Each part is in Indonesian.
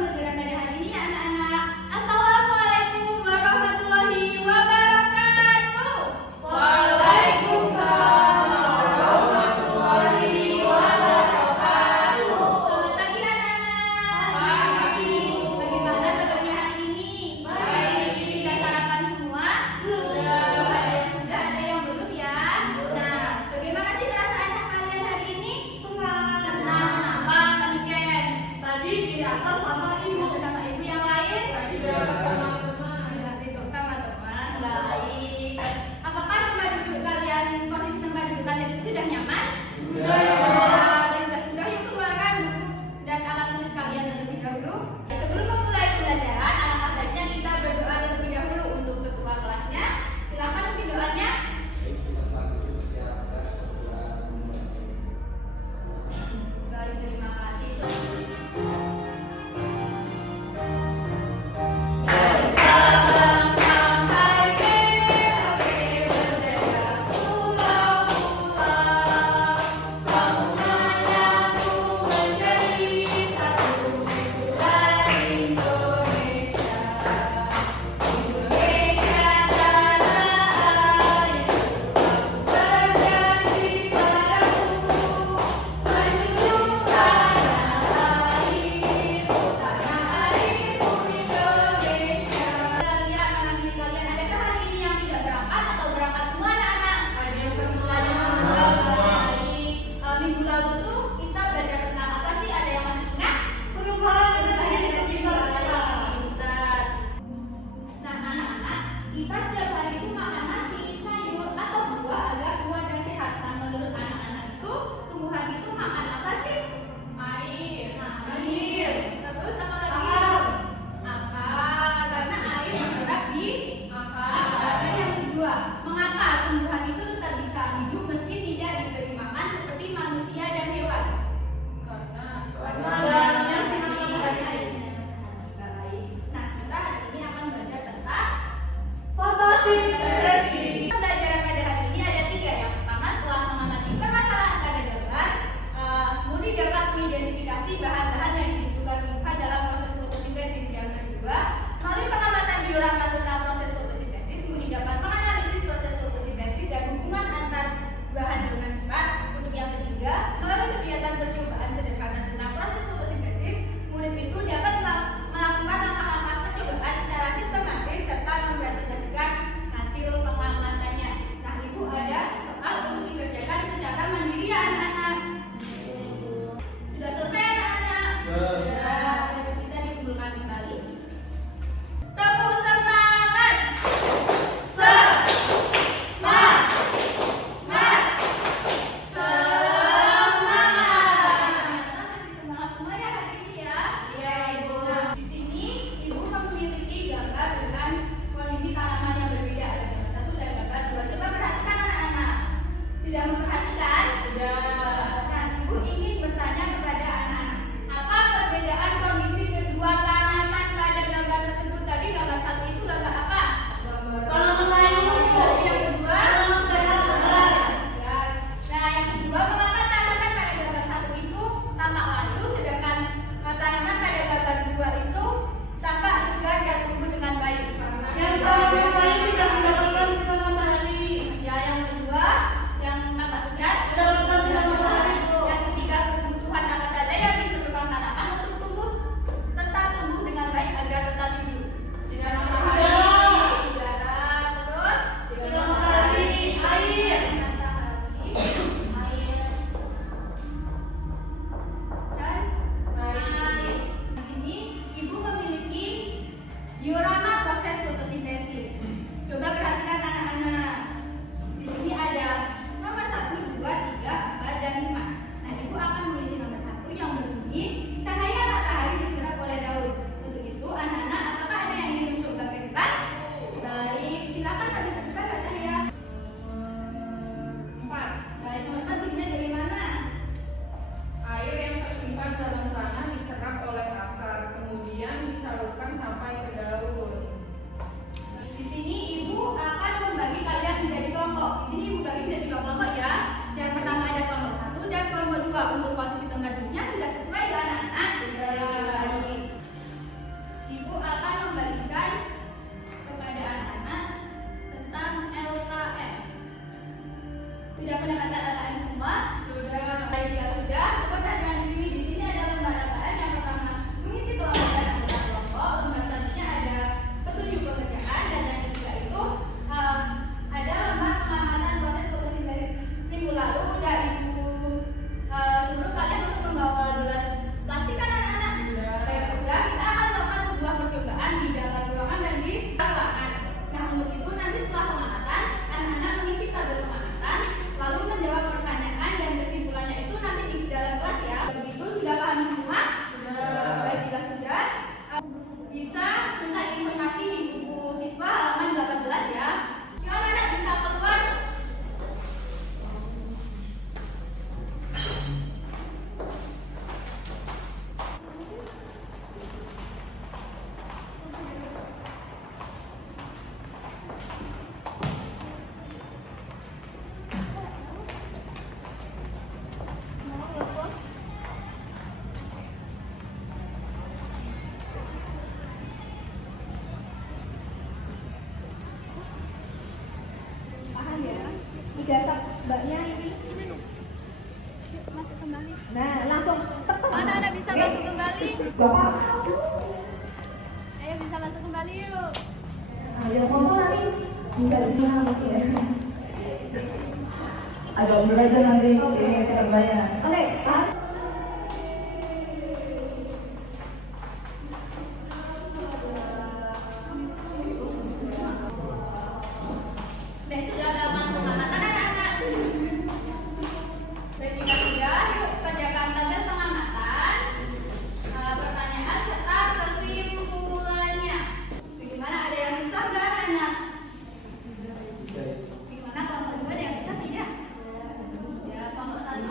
pembelajaran pada hari ini ya anak-anak. Assalamualaikum warahmatullahi wabarakatuh. Waalaikumsalam warahmatullahi wabarakatuh. Selamat pagi anak-anak. Pagi. Bagaimana kabarnya hari ini? Baik. Sudah sarapan semua? Sudah. Ada yang sudah, ada yang belum ya. Nah, bagaimana sih perasaannya kalian hari ini? Senang. Senang. Kenapa, Kak Niken? Tadi diantar sama ibu. Sama ibu yang lain? Tadi berangkat sama teman. Itu sama teman. Baik. Apakah tempat duduk kalian, posisi tempat duduk kalian itu sudah nyaman? Sudah. Yuk keluarkan buku dan alat tulis kalian terlebih dahulu. Sebelum memulai pembelajaran, alangkah baiknya kita berdoa terlebih dahulu untuk ketua kelasnya. Silakan untuk doanya. Baik, terima kasih. Minggu lalu tuh kita belajar tentang apa sih? Ada yang masih ingat? Perubahan Nah, anak-anak, kita setiap hari itu makan nasi, sayur, atau buah agar kuat dan sehat. Nah, menurut anak-anak itu, tumbuhan itu makan apa sih? Air. Nah, air. Terus apa lagi? Akar. Karena air bergerak di akar. Dan yang kedua, mengapa tumbuhan itu tetap bisa hidup meski tidak diberi makan seperti manusia dan hewan? Karena dalamnya sangat baik. Nah, kita hari ini akan belajar tentang Fotosintesis. pembelajaran pada hari ini ada 3. Yang pertama, setelah mengamati permasalahan pada gambar, murid dapat mengidentifikasi bahan-bahan yang dibutuhkan tumbuhan dalam proses fotosintesis. Yang kedua, melalui pengamatan diorama tentang proses fotosintesis, murid dapat menganalisis proses fotosintesis dan hubungan antar bahan dengan zat. Untuk yang ketiga, melalui kegiatan percobaan sederhana tentang proses fotosintesis, murid itu dapat melakukan langkah-langkah percobaan secara sistematis serta mempresentasikan hasil pengamatannya. Nah, ibu ada soal untuk dikerjakan secara mandiri ya anak-anak. Sudah selesai anak-anak? Sudah. Bisa dikumpulkan kembali. Tepuk semangat. Semangat. Semangat semua ya hari ini ya. Iya, Ibu. Nah, di sini Ibu memiliki gambar dengan kondisi tanaman yang berbeda. Ada gambar 1 dan gambar 2. Coba perhatikan anak-anak. Sudah memperhatikan? Sudah. Nah, Ibu ingin bertanya kepada anak-anak, apa perbedaan kondisi kedua tanaman pada gambar tersebut? Tadi gambar 1 itu gambar apa? Tanaman layu. Yang kedua? Tanaman segar. Nah, yang kedua, mengapa tanaman pada gambar 1 itu tampak layu, sedangkan tanaman pada gambar 2 itu tampak segar dan tumbuh dengan baik? Yang tanaman layu tidak mendapatkan sinar matahari. Ya, yang kedua, yang tampak segar, Mendapatkan sinar mendapatkan LKM semua? Sudah. Baik, jika sudah, coba perhatikan di sini. Di sini ada lembar LKM. Yang pertama, mengisi kelompok dan anggota kelompok. Lembar selanjutnya ada petunjuk pekerjaan, dan yang ketiga itu ada lembar pengamatan proses fotosintesis. Minggu lalu udah ibu suruh kalian untuk membawa gelas plastik kan anak-anak? Baik, sudah. Kita akan melakukan sebuah percobaan di dalam ruangan dan di ruangan. Nah, untuk itu nanti setelah pengamatan, anak-anak mengisi tabel pengamatan, lalu menjawab pertanyaan dan kesimpulannya itu nanti di dalam kelas ya. Begitu sudah paham semua? Sudah. Baik, jika sudah, bisa mencari informasi di buku siswa halaman 18 ya. Yuk anak-anak bisa keluar. Paham ya? Ijazah mbaknya ini. Masuk kembali. Nah, langsung tekan. Anak-anak bisa masuk kembali. Ayo bisa masuk kembali yuk. Ayo ngomong lagi. Enggak bisa ya. Agak mundur aja nanti ini terbanyak. Oke, Pak. Baik, sudah melakukan pengamatan anak-anak. Baik, jika sudah, yuk kerjakan tabel pengamatan, pertanyaan serta kesimpulannya. Bagaimana, ada yang susah nggak anak-anak? Gimana, kelompok 2 ada yang susah tidak? Ya, kelompok 1?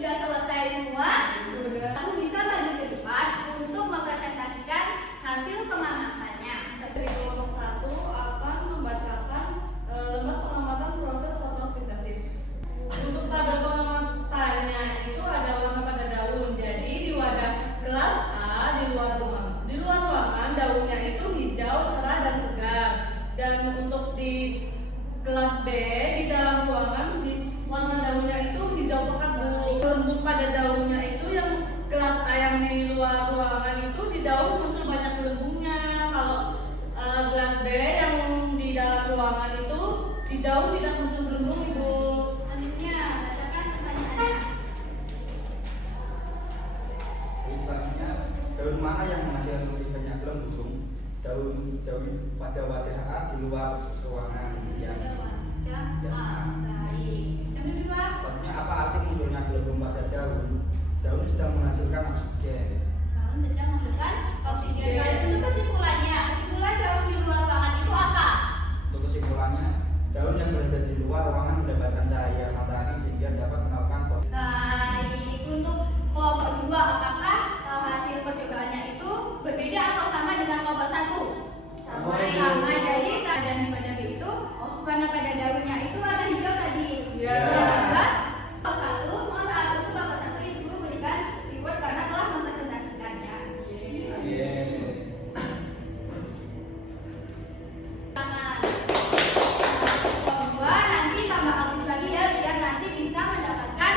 Sudah selesai semua? Sudah. Aku bisa maju ke depan untuk mempresentasikan hasil pengamatannya. Dari kelompok 1 akan membacakan lembar pengamatan proses fotosintesis. Untuk tabel pengamatannya itu ada warna pada daun. Jadi di wadah kelas A di luar ruangan. Di luar ruangan daunnya itu hijau, cerah dan segar. Dan untuk di kelas B di dalam ruangan warna daunnya itu hijau pekat bu. Lembut pada daunnya itu yang kelas A yang di luar ruangan itu di daun muncul banyak gelembungnya. Kalau kelas B yang di dalam ruangan itu di daun tidak muncul gelembung ibu. Selanjutnya, bacakan pertanyaannya. Selanjutnya, daun mana yang menghasilkan lebih banyak gelembung? Daun pada wadah A di luar ruangan yang Baik. Yang kedua, Maksudnya apa arti munculnya gelembung pada daun? Daun sedang menghasilkan oksigen. daun sedang menghasilkan oksigen. Baik, untuk kesimpulannya, kesimpulan daun di luar ruangan itu apa? Untuk kesimpulannya, daun yang berada di luar ruangan mendapatkan cahaya matahari sehingga dapat melakukan Baik, untuk kelompok 2, apakah hasil percobaannya itu berbeda atau sama dengan kelompok 1? Sama, jadi keadaan di pada B itu warna pada daunnya itu warna hijau tadi. Iya. Kelompok 1, mohon maaf, untuk kelompok 1 itu guru berikan reward karena telah mempresentasikannya. Sama. Kelompok 2 nanti tambah aktif lagi ya, biar nanti bisa mendapatkan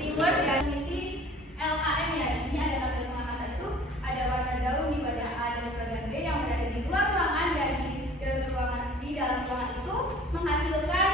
reward yang isi LKM ya. Di sini ada tabel pengamatan itu, ada warna daun di wadah A dan wadah B yang berada di luar ruangan dan di dalam ruangan itu menghasilkan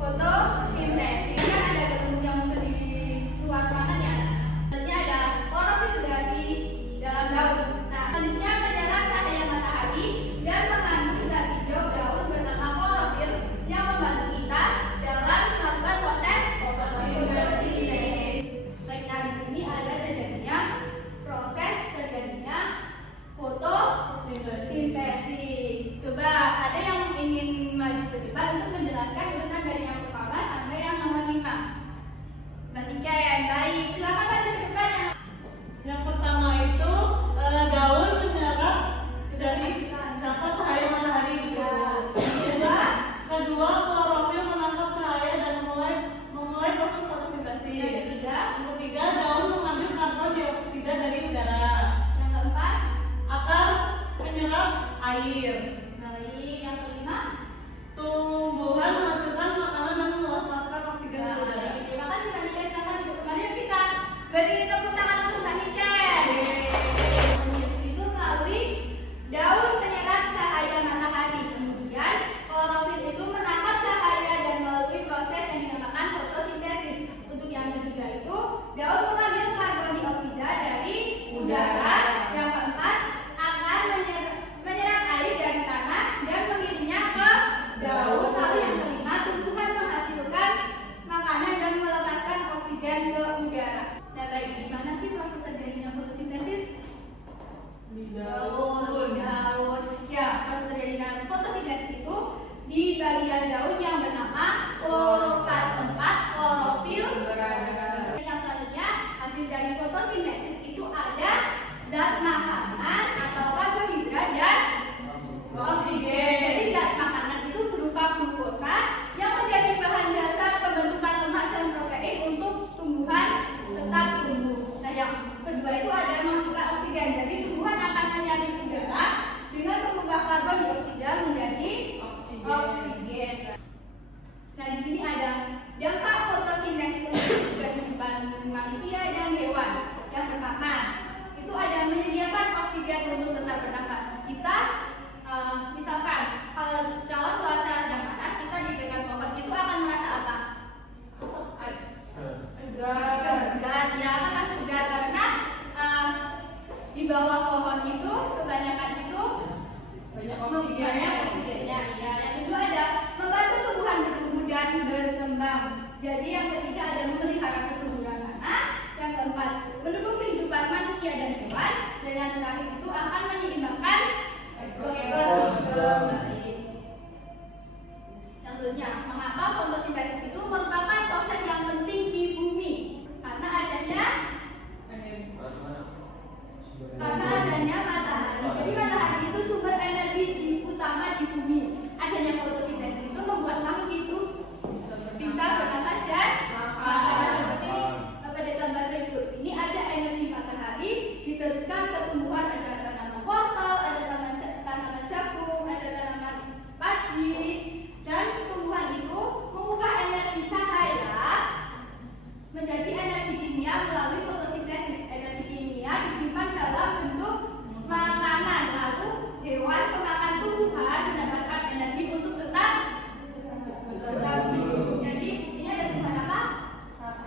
fotosintesis. Ini kan ada gelembung yang muncul di luar ruangan ya. Selanjutnya ada klorofil dari dalam daun. Nah, selanjutnya menyerap cahaya matahari dan mengandung zat hijau daun bernama klorofil yang membantu kita dalam melakukan proses fotosintesis. Baik, nah di sini ada terjadinya proses terjadinya fotosintesis. Coba ada yang ingin maju ke depan untuk menjelaskan urutan dari yang pertama sampai yang nomor 5. Mbak Tika ya, baik. Silakan maju ke depan. Yang pertama itu daun menyerap dari dapat cahaya matahari. Kedua, klorofil menangkap cahaya dan memulai proses fotosintesis. Yang ketiga, daun mengambil karbon dioksida dari udara. Yang keempat, Akar menyerap air. baik. Yang kelima, Tumbuhan menghasilkan makanan dan melepaskan oksigen ke udara. baik. Terima kasih Mbak Nika. Silakan duduk kembali. Kita beri tepuk tangan untuk Mbak Nika. Itu melalui daun menyerap cahaya matahari. Kemudian klorofil itu menangkap cahaya dan melalui proses yang dinamakan fotosintesis. Untuk yang ketiga itu daun mengambil karbon dioksida dari udara. Yang keempat, akar menyerap air dari tanah dan mengirimnya ke daun. Lalu yang kelima, tumbuhan menghasilkan makanan dan melepaskan oksigen ke udara. Nah baik, di mana sih proses terjadinya fotosintesis? Di daun. Ya, proses terjadinya fotosintesis itu di bagian daun yang bernama kloroplas tempat klorofil berada. Yang selanjutnya, hasil dari fotosintesis itu ada zat makanan atau karbohidrat dan oksigen. Jadi zat makanan itu berupa glukosa yang menjadi bahan dasar pembentukan lemak dan protein untuk tumbuhan tetap tumbuh. Nah yang kedua itu ada menghasilkan oksigen. Jadi tumbuhan akan menyalin udara dengan mengubah karbon dioksida menjadi oksigen. Nah di sini ada dampak fotosintesis untuk kehidupan manusia dan hewan. Yang pertama itu ada menyediakan oksigen untuk tetap bernafas. Kita misalkan kalau cuaca sedang panas, kita di dekat pohon itu akan merasa apa? Segar, ya akan segar karena di bawah pohon itu kebanyakan itu banyak oksigennya. Ya. Yang kedua ada membantu tumbuhan bertumbuh dan berkembang. Jadi yang ketiga ada memelihara kesuburan tanah. Yang keempat mendukung kehidupan manusia dan hewan. Dan yang terakhir itu akan menyeimbangkan ekosistem. Yang selanjutnya, mengapa fotosintesis itu merupakan proses yang penting di bumi? Karena adanya matahari. Jadi matahari itu sumber energi utama di bumi. Adanya fotosintesis itu membuat makhluk hidup bisa bernafas dan makan. Seperti pada gambar berikut ini ada energi matahari diteruskan ke tumbuhan, ada tanaman wortel, ada tanaman jagung, ada tanaman padi, dan tumbuhan itu mengubah energi cahaya menjadi energi kimia melalui fotosintesis. Energi kimia disimpan dalam bentuk makanan, lalu hewan pemakan tumbuhan mendapatkan energi untuk tetap hidup. Jadi ini ada tumbuhan apa?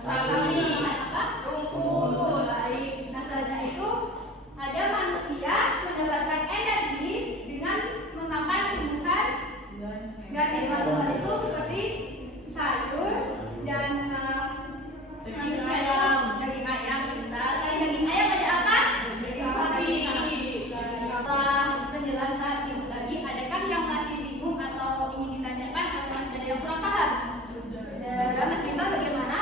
Sapi. Apa? Rumput. Baik. Nah selanjutnya itu ada manusia mendapatkan energi dengan memakan tumbuhan dan hewan-hewan itu seperti sayur dan manusia daging ayam. Selain daging ayam ada apa? Sapi. Setelah penjelasan ibu tadi, adakah yang masih bingung atau ingin ditanyakan atau masih ada yang kurang paham? Mas Bima bagaimana?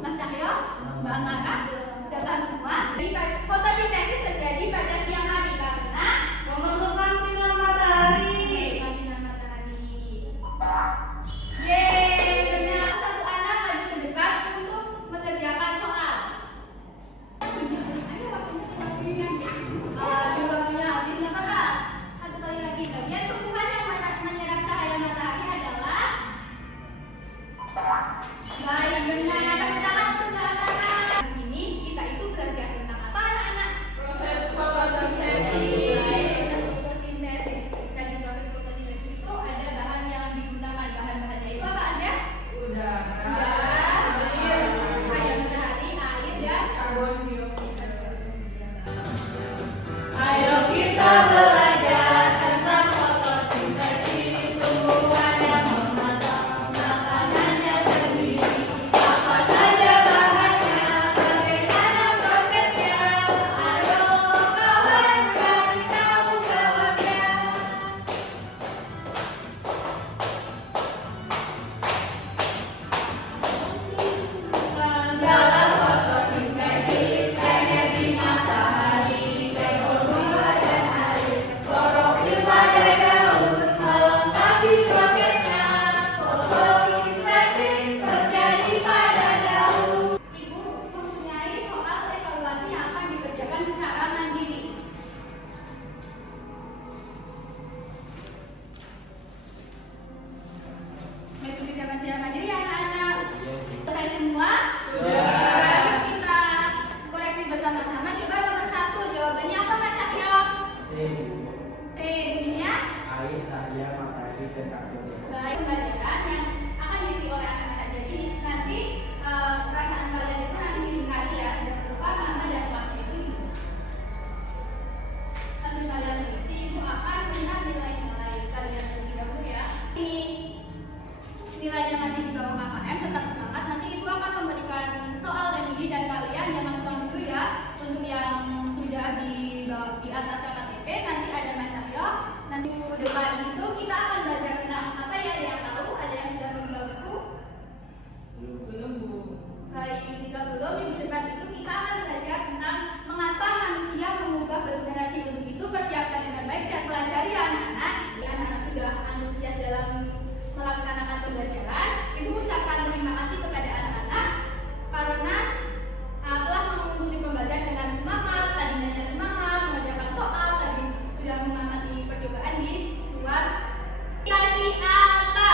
Mas Cahyo? Mbak Amaka? Sudah paham semua? Jadi fotosintesis terjadi pada siang hari karena Memerlukan sinar matahari. sinar matahari. matahari dan aktivitas. Selain pembelajaran yang akan diisi oleh anak-anak, jadi nanti perasaan kalian itu nanti dilengkapi ya, jangan lupa nama dan kelasnya itu di sini. Sambil kalian mengisi, ibu akan melihat nilai-nilai kalian terlebih dahulu ya. Ini nilainya masih di bawah KKM, tetap semangat. Nanti ibu akan memberikan soal dan ini dan kalian jangan pulang dulu ya. Untuk yang sudah di atas KTP, nanti ada Mas Aryo. Nanti minggu depan itu kita akan belajar tentang apa ya, ada yang tahu, ada yang sudah membawa buku? Belum Bu. Baik, jika belum, minggu depan itu kita akan belajar tentang mengapa manusia mengubah bentuk energi. Untuk itu persiapkan dengan baik dan pelajari anak-anak. Anak-anak sudah antusias dalam melaksanakan pembelajaran. Ibu ucapkan terima kasih kepada anak-anak karena telah mengikuti pembelajaran dengan semangat, tadinya semangat, mengerjakan soal, tadi sudah mengamati percobaan di luar. Kasih apa?